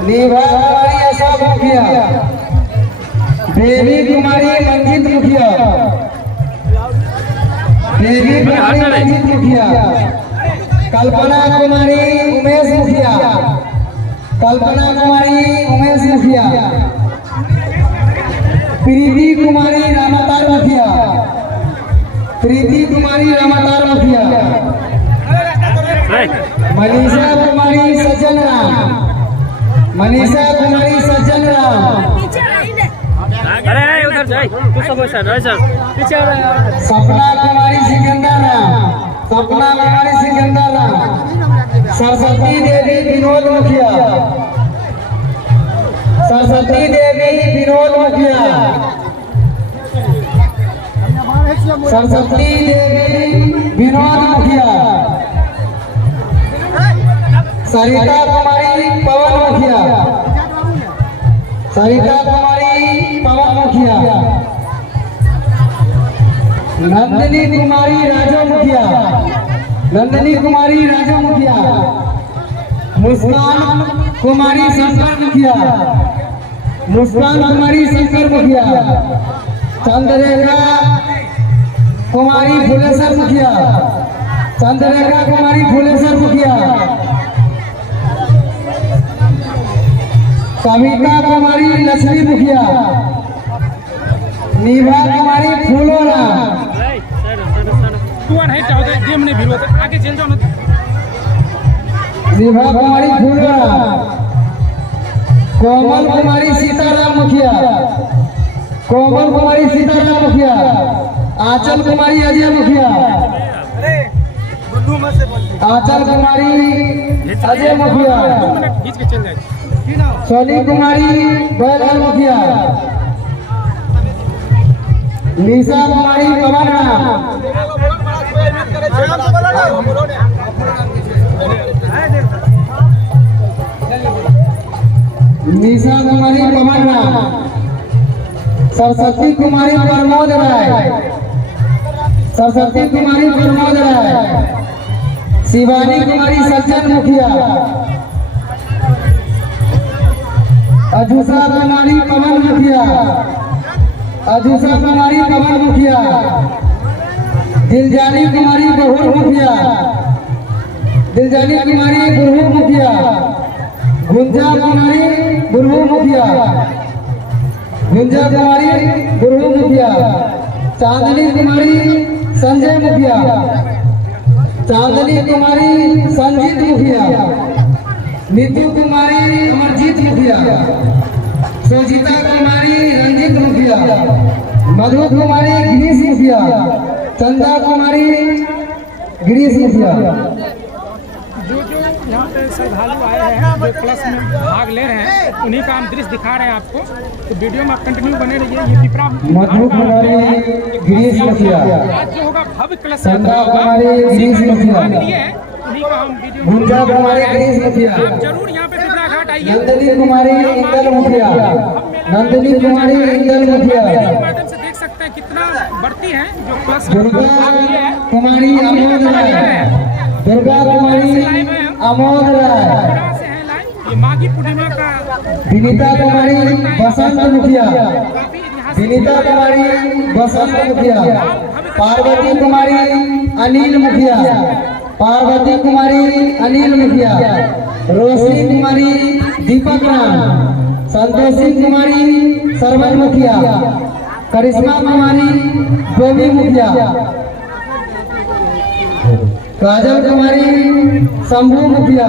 नेहा कुमारी अशोक मुखिया, देवी कुमारी मंजित मुखिया, देवी कुमारी मंजित मुखिया, कल्पना कुमारी उमेश मुखिया, कल्पना कुमारी उमेश मुखिया, प्रीति कुमारी रामातार मुखिया, प्रीति कुमारी रामातार मुखिया, मनीषा कुमारी सज्जन राम, मनीषा कुमारी सज्जन राम, अरे उधर जाए तू सब सर पीछे सपना कुमारी सिकंदर राम, सपना कुमारी सिकंदर राम, सरस्वती देवी विनोद मुखिया, सरस्वती देवी विनोद मुखिया, सरस्वती देवी विनोद मुखिया, सरिता कुमारी पवन मुखिया, सरिता कुमारी पवन मुखिया, नंदिनी कुमारी राजा मुखिया, नंदिनी कुमारी राजा मुखिया, मुस्कान कुमारी शंकर मुखिया, मुस्कान कुमारी शंकर मुखिया, चंद्ररेखा कुमारी फुलेश्वर मुखिया, चंद्ररेखा कुमारी फुलेश्वर मुखिया, कविता कुमारी लक्ष्मी मुखिया, नीभा कुमारी फूलोरा, आगे चल जाओ नीभा कुमारी फूलोरा, कोमल कुमारी सीताराम मुखिया, कोमल कुमारी सीताराम मुखिया, आंचल कुमारी अजय मुखिया, आंचल कुमारी अजय मुखिया, सोनी कुमारी बैलाल मुखिया, निशा कुमारी पवन राम, निशा कुमारी पवन राम, सरस्वती कुमारी प्रमोद राय, सरस्वती कुमारी प्रमोद राय, शिवानी कुमारी सज्जन मुखिया, अजूसा कुमारी पवन मुखिया, अजूसा कुमारी पवन मुखिया, दिलजानी कुमारी बहुर मुखिया, दिलजानी कुमारी गुरु मुखिया, गुंजा कुमारी गुरु मुखिया, गुंजा कुमारी गुरु मुखिया, चांदनी कुमारी संजय मुखिया, चांदनी कुमारी संजीत मुखिया, नीतू कुमारी अमरजीत मुखिया, सुजीता कुमारी रंजीत मुखिया, मधु कुमारी गिरीश मुखिया, चंदा कुमारी गिरीश मुखिया। जो यहाँ पे श्रद्धालु आए हैं जो क्लास में भाग ले रहे हैं उन्हीं का हम दृश्य दिखा रहे हैं आपको, तो वीडियो में आप कंटिन्यू बने रहिए। ये पिपरा मधु कुमारी गिरीश मुखिया, आज जो होगा भव्य क्लास चंदा कुमारी गिरीश मुखिया, उन्हीं का हम वीडियो गुंजा कुमारी गिरीश मुखिया, आप जरूर यहाँ पे पिपरा घाट आइए। नंदिनी कुमारी इंदल मुखिया, नंदिनी कुमारी इंदल मुखिया, माध्यम से देख सकते हैं कितना बढ़ती है जो क्लास दुर्गा कुमारी अमोद राय, दुर्गा कुमारी अमोद राय, से है लाइव ये माघी पूर्णिमा का विनीता कुमारी बसंत मुखिया, विनीता कुमारी बसंत मुखिया, पार्वती कुमारी अनिल मुखिया, पार्वती कुमारी अनिल मुखिया, रोशनी कुमारी दीपक राम, संतोषी कुमारी सरवन मुखिया, करिश्मा कुमारी गोवी मुखिया, काजल कुमारी शंभू मुखिया,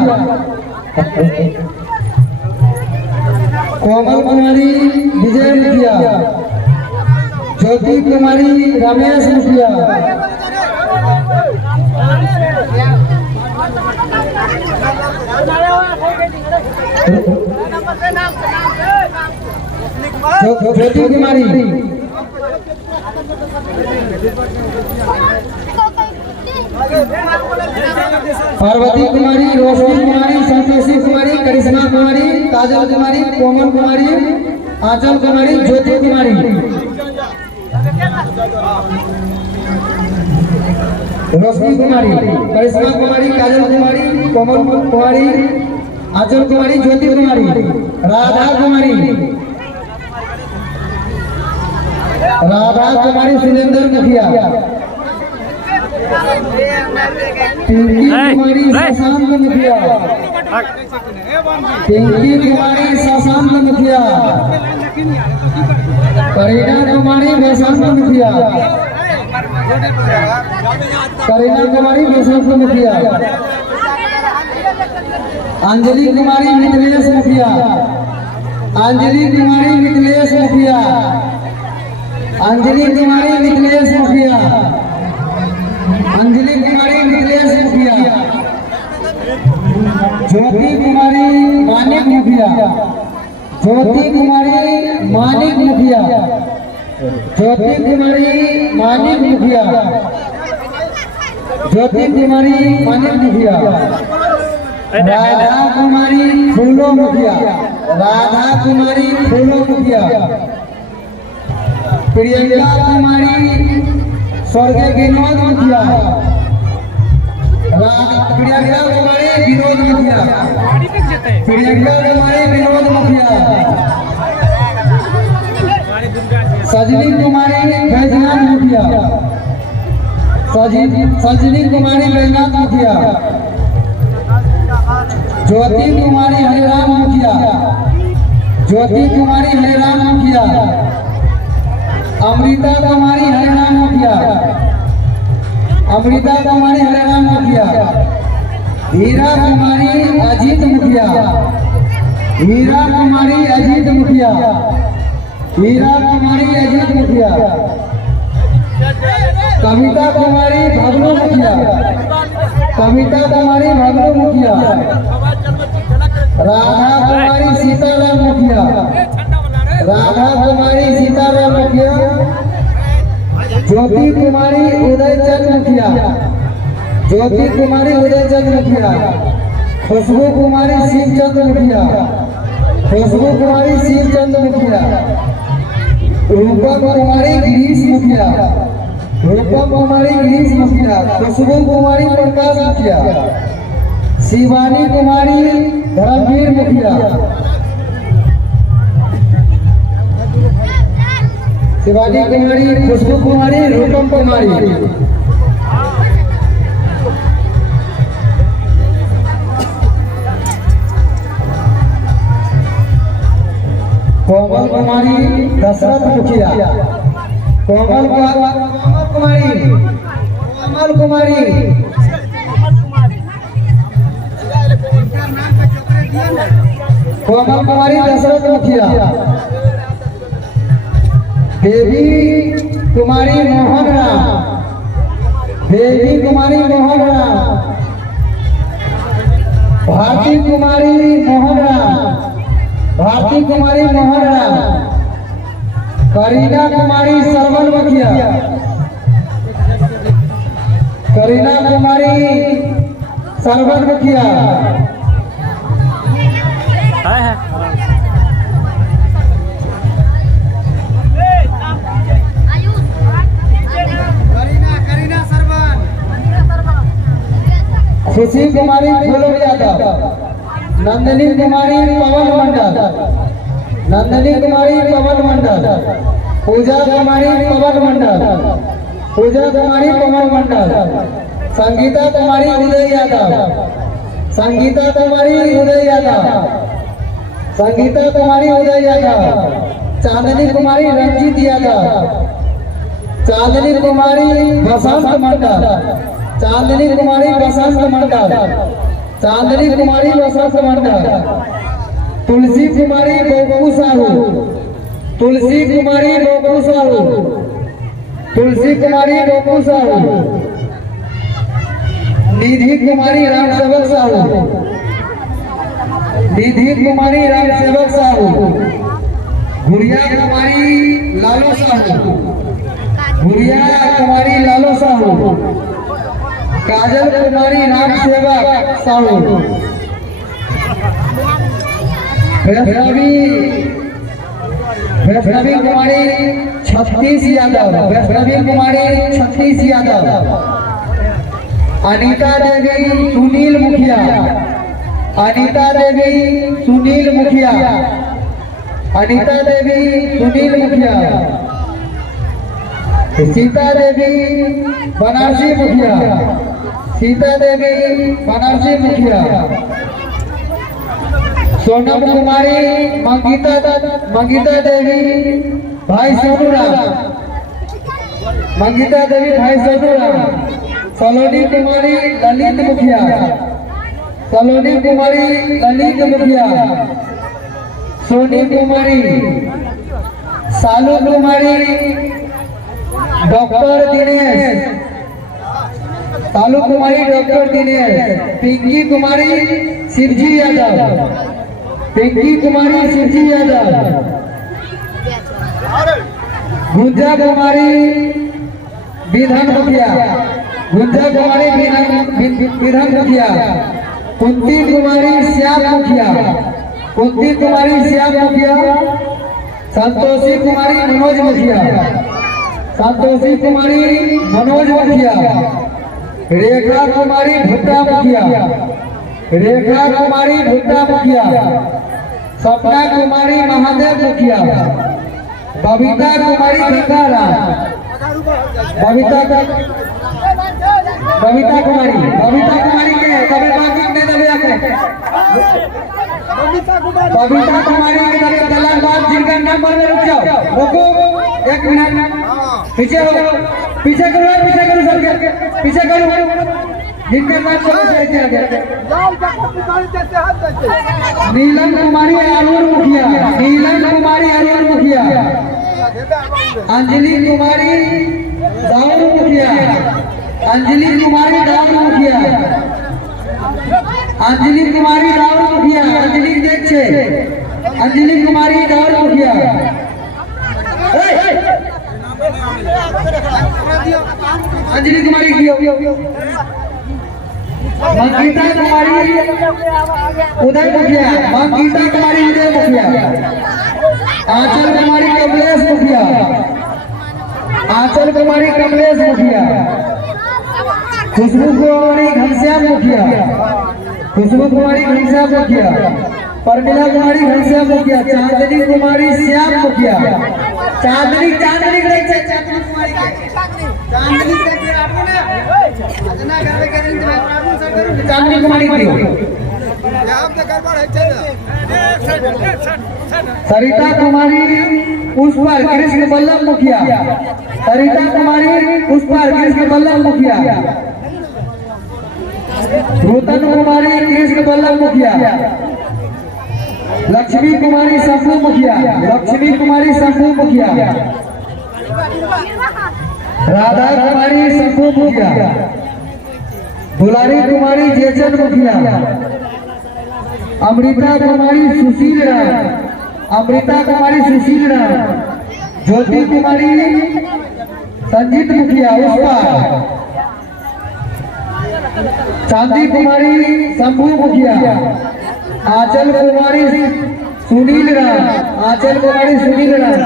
कोमल कुमारी विजय मुखिया, ज्योति कुमारी रमेश मुखिया, ज्योति कुमारी, पार्वती कुमारी, रोशनी कुमारी, संतोषी कुमारी, करिश्मा कुमारी, काजल कुमारी, कोमल कुमारी, आंचल कुमारी, ज्योति कुमारी, रोशनी कुमारी, करिश्मा कुमारी, काजल कुमारी, कोमल कुमारी, आंचल कुमारी ज्योति कुमारी, राधा कुमारी, राधा कुमारी सुरेंद्र मुखिया, पिंकी कुमारी शशांक मुखिया, पिंकी कुमारी शशांक मुखिया, करीना कुमारी वैशांत मुखिया, करीना कुमारी वैशांत मुखिया, अंजलि कुमारी मिथिलेश मुखिया, अंजलि कुमारी मिथिलेश मुखिया, अंजलि कुमारी मिथिलेश मुखिया, अंजलि कुमारी मिथिलेश मुखिया, ज्योति कुमारी मानिक मुखिया, ज्योति कुमारी मानिक मुखिया, ज्योति कुमारी मानिक मुखिया, ज्योति कुमारी मानिक मुखिया, राधा कुमारी फूलो मुखिया, राधा कुमारी फूलो मुखिया, प्रियंका कुमारी स्वर्गीय विनोद मुखिया, प्रियंका कुमारी विनोद मुखिया, प्रियंका कुमारी विनोद मुखिया, सजनी कुमारी बैजनाथ मुखिया, सजनी कुमारी बैजनाथ मुखिया, ज्योति कुमारी हरिराम मुखिया, ज्योति कुमारी हरिराम मुखिया, अमृता कुमारी हरिराम मुखिया, अमृता कुमारी हरिराम मुखिया, हीरा कुमारी अजीत मुखिया, हीरा कुमारी अजीत मुखिया, हीरा कुमारी अजीत मुखिया, कविता कुमारी भगलू मुखिया, कविता कुमारी भगलू मुखिया, राधा कुमारी सीताराम मुखिया, राधा कुमारी सीताराम मुखिया, ज्योति कुमारी उदयचंद मुखिया, ज्योति कुमारी उदयचंद मुखिया, खुशबू कुमारी शिवचंद मुखिया, खुशबू कुमारी शिवचंद मुखिया, रूपम कुमारी गिरीश मुखिया, रूपम कुमारी गिरीश मुखिया, खुशबू कुमारी प्रकाश मुखिया, शिवानी कुमारी धर्मवीर मुखिया, शिवानी कुमारी, खुशबू कुमारी, रूपम कुमारी, कोमल कुमारी दशरथ मुखिया, कोमल कुमारी, कोमल कुमारी, कोमल कुमारी दशरथ मुखिया, देवी कुमारी मोहन राम, देवी कुमारी मोहन राम, भारती कुमारी मोहन राम, भारती कुमारी मोहन राम, करीना कुमारी सरवन मुखिया, करीना कुमारी सरवन मुखिया, खुशी कुमारी फूलन यादव, नंदिनी कुमारी पवन मंडल, नंदिनी कुमारी पवन मंडल, पूजा कुमारी पवन मंडल, पूजा कुमारी पवन मंडल, संगीता कुमारी उदय यादव, संगीता कुमारी उदय यादव, संगीता कुमारी उदय यादव, चांदनी कुमारी रंजीत यादव, चांदनी कुमारी बसंत मंडल, चांदनी कुमारी बसंत मंडल, चांदनी कुमारी बसंत मंडल, तुलसी कुमारी गोपू साहू, तुलसी कुमारी गोपू साहू, तुलसी कुमारी गोपू साहू, निधि कुमारी राम सेवक साहू, निधि कुमारी राम सेवक साहू, गुड़िया कुमारी लालो साहू, गुड़िया कुमारी लालो साहू, काजल कुमारी राम सेवक साहू, वैष्णवी कुमारी छत्तीस यादव, वैष्णवी कुमारी छत्तीस यादव, अनीता देवी सुनील मुखिया, अनीता देवी सुनील मुखिया, अनीता देवी सुनील मुखिया, सीता देवी बनारसी मुखिया, सीता देवी बनारसी मुखिया, सोनम कुमारी मंगिता देवी भाई सोनूराम, मंगिता देवी भाई सोनूराम, सलोनी कुमारी ललित मुखिया, सलोनी कुमारी ललित मुखिया, सोनी कुमारी, सालू कुमारी डॉक्टर दिनेश, सालू कुमारी डॉक्टर दिनेश, पिंकी कुमारी शिवजी यादव, पिंकी कुमारी शिवजी यादव, गुंजा कुमारी विधान मुखिया, गुंजा कुमारी विधान मुखिया, कुंती कुमारी श्याम मुखिया, कुंती कुमारी श्याम मुखिया, संतोषी कुमारी मनोज मुखिया, संतोषी कुमारी मनोज मुखिया, रेखा कुमारी भुट्टा मुखिया, रेखा कुमारी भुट्टा मुखिया, सपना कुमारी महादेव मुखिया, बबीता कुमारी गंगारा, बबीता कुमारी के कभी बाकी नहीं दबे आके बबीता कुमारी के दबे दलाल बात जिनका नंबर में रुक जाओ, रुको 1 मिनट, पीछे हो, पीछे करो सर, पीछे करो, जिनके पास चलो ऐसे आ जाए। नीलम कुमारी अरुण मुखिया, नीलम कुमारी अरुण मुखिया, अंजलि कुमारी दाऊद मुखिया, अंजलि कुमारी दाऊद मुखिया, अंजलि कुमारी दाऊद मुखिया, अंजलि देखे, अंजलि कुमारी दाऊद मुखिया, अंजलि कुमारी की मंगीता कुमारी उदय मुखिया, मंगीता कुमारी उदय मुखिया, आंचल कुमारी कमलेश मुखिया, आंचल कुमारी कमलेश मुखिया, खुशबू कुमारी घनश्याम मुखिया, खुशबू कुमारी घनश्याम मुखिया, परमिला कुमारी घनश्याम मुखिया, चांदनी कुमारी श्याम मुखिया, चांदनी कुमारी चांदनी कुमारी सरिता कुमारी पुष्पा कृष्ण बल्लभ मुखिया, सरिता कुमारी पुष्पा कृष्ण बल्लभ मुखिया, नूतन कुमारी कृष्ण बल्लभ मुखिया, लक्ष्मी कुमारी शंभू मुखिया, लक्ष्मी कुमारी शंभू मुखिया, राधा कुमारी शंभू मुखिया, दुलारी कुमारी जयचंद मुखिया, अमृता कुमारी सुशील राम, अमृता कुमारी सुशील राम, ज्योति कुमारी संजीत मुखिया उसका, चांदी कुमारी शंभू मुखिया, आंचल कुमारी सुनील राम, आंचल कुमारी सुनील राम,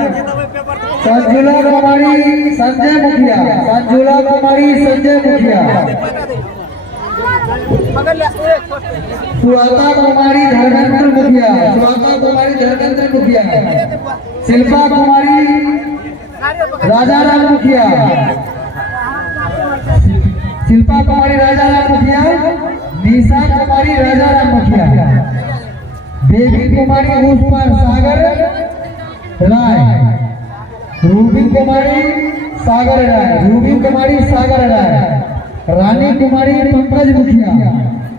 संजुला कुमारी संजय मुखिया, संजुला कुमारी संजय मुखिया, सुहाता कुमारी धर्मेंद्र मुखिया, सुहाता कुमारी धर्मेंद्र मुखिया, शिल्पा कुमारी राजाराम मुखिया, शिल्पा कुमारी राजाराम मुखिया, निशा कुमारी राजाराम मुखिया, बेबी कुमारी पुष्पा सागर राय, रूबी कुमारी सागर राय, रूबी कुमारी सागर राय, रानी कुमारी पंकज मुखिया,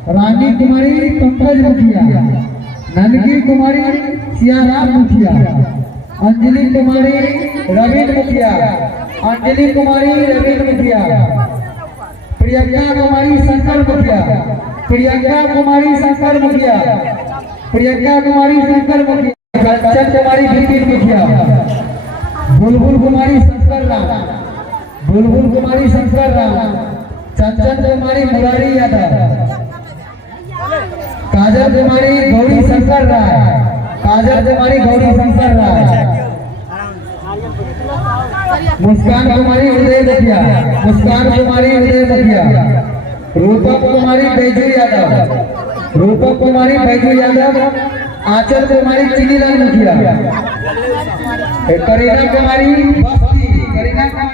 रानी कुमारी पंकज मुखिया, ननकी कुमारी सियाराम मुखिया, अंजलि कुमारी रवीन मुखिया, अंजलि कुमारी रवीन मुखिया, प्रियंका कुमारी शंकर मुखिया, प्रियंका कुमारी शंकर मुखिया, प्रियंका कुमारी शंकर मुखिया, कंचन कुमारी विपिन मुखिया, बुलबुल कुमारी शंकर राम, बुलबुल कुमारी शंकर राम, चंचन कुमारी मुरारी यादव, काजल कुमारी गौरी शंकर राय, काजल कुमारी गौरी शंकर राय, मुस्कान कुमारी उदय मुखिया, मुस्कान कुमारी उदय मुखिया, रूपम कुमारी बैजू यादव, रूपा कुमारी बैजू यादव, आंचल कुमारी चीनीलाल मुखिया, करीना कुमारी बस्ती, करीना